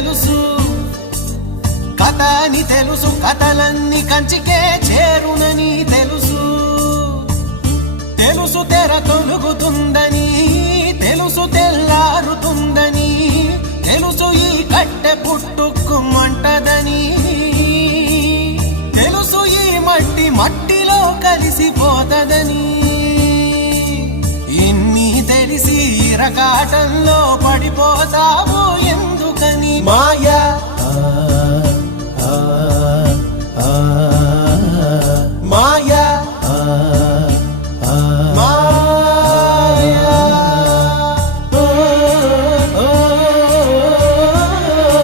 తెలుసు, కథ అని తెలుసు, కథలన్నీ కంచికే చేరునని తెలుసు. తెలుసు తెర తొలుగుతుందని, తెలుసు తెల్లారుతుందని, తెలుసు ఈ కట్టె పుట్టుకుమంటదని, తెలుసు ఈ మట్టి మట్టిలో కలిసిపోతదని. ఇన్ని తెలిసి ఇరకాటంలో పడిపోతావు ఎందుకని? మాయా